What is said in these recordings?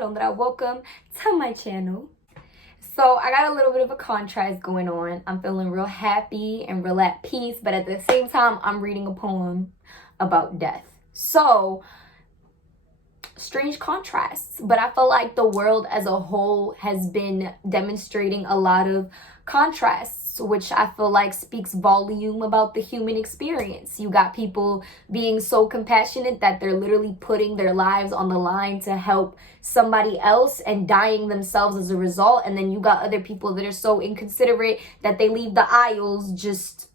Alondra. Welcome to my channel. So I got a little bit of a contrast going on. I'm feeling real happy and real at peace, but at the same time, I'm reading a poem about death. So strange contrasts, but I feel like the world as a whole has been demonstrating a lot of contrasts, which I feel like speaks volume about the human experience. You got people being so compassionate that they're literally putting their lives on the line to help somebody else and dying themselves as a result. And then you got other people that are so inconsiderate that they leave the aisles just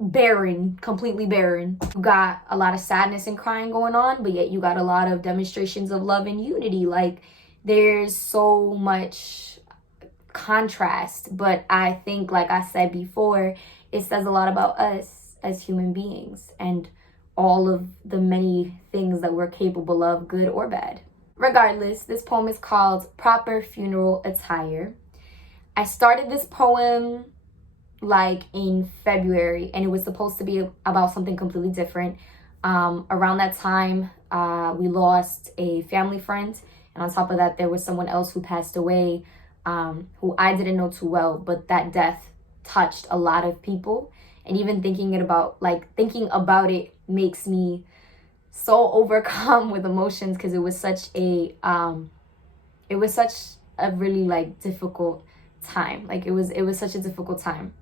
barren, completely barren. You got a lot of sadness and crying going on, but yet you got a lot of demonstrations of love and unity. Like, there's so much contrast, but I think, like I said before, it says a lot about us as human beings and all of the many things that we're capable of, good or bad. Regardless, this poem is called Proper Funeral Attire. I started this poem like in February, and it was supposed to be about something completely different. Around that time, we lost a family friend, and on top of that, there was someone else who passed away, who I didn't know too well, but that death touched a lot of people. And even thinking about it makes me so overcome with emotions, because it was such a really difficult time. It was such a difficult time.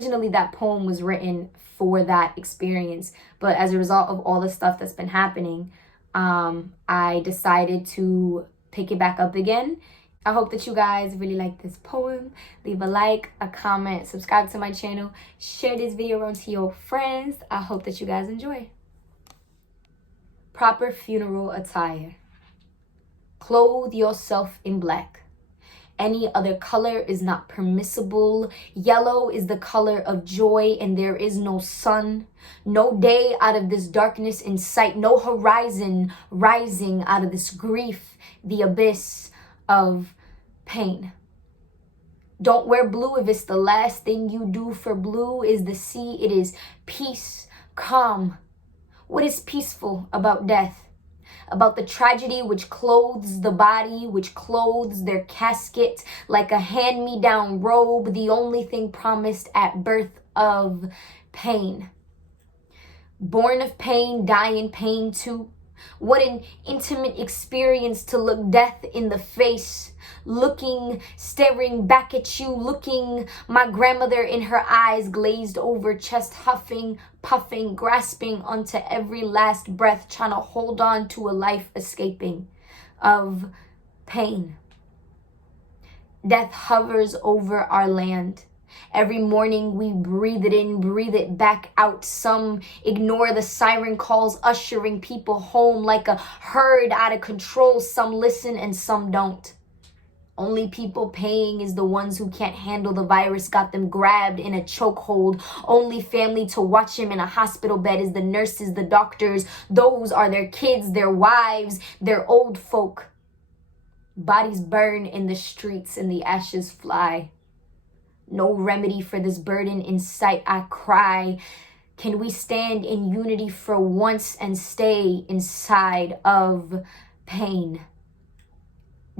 Originally, that poem was written for that experience, but as a result of all the stuff that's been happening, I decided to pick it back up again. I hope that you guys really like this poem. Leave a like, a comment, subscribe to my channel, share this video around to your friends. I hope that you guys enjoy. Proper funeral attire. Clothe yourself in black. Any other color is not permissible. Yellow is the color of joy, and there is no sun. No day out of this darkness in sight. No horizon rising out of this grief, the abyss of pain. Don't wear blue if it's the last thing you do, for blue is the sea. It is peace, calm. What is peaceful about death? About the tragedy which clothes the body, which clothes their casket like a hand-me-down robe, the only thing promised at birth of pain. Born of pain, die in pain too. What an intimate experience to look death in the face, staring back at you, looking my grandmother in her eyes, glazed over, chest huffing, puffing, grasping onto every last breath, trying to hold on to a life escaping of pain. Death hovers over our land. Every morning we breathe it in, breathe it back out. Some ignore the siren calls, ushering people home like a herd out of control. Some listen and some don't. Only people paying is the ones who can't handle the virus, got them grabbed in a chokehold. Only family to watch him in a hospital bed is the nurses, the doctors. Those are their kids, their wives, their old folk. Bodies burn in the streets and the ashes fly. No remedy for this burden in sight, I cry. Can we stand in unity for once and stay inside of pain?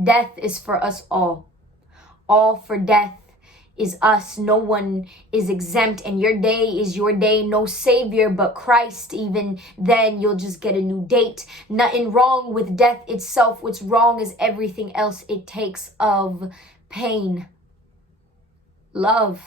Death is for us all. All for death is us. No one is exempt, and your day is your day. No savior but Christ. Even then, you'll just get a new date. Nothing wrong with death itself. What's wrong is everything else it takes of pain. Love.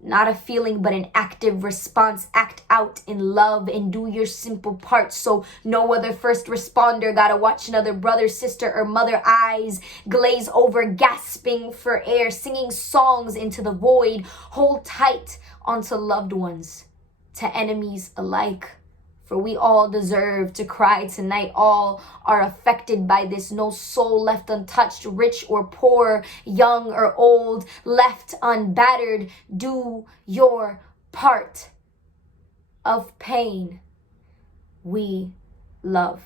Not a feeling, but an active response. Act out in love and do your simple part, so no other first responder gotta watch another brother, sister, or mother eyes glaze over, gasping for air, singing songs into the void. Hold tight onto loved ones, to enemies alike. For we all deserve to cry tonight. All are affected by this. No soul left untouched, rich or poor, young or old, left unbattered. Do your part. Of pain we love.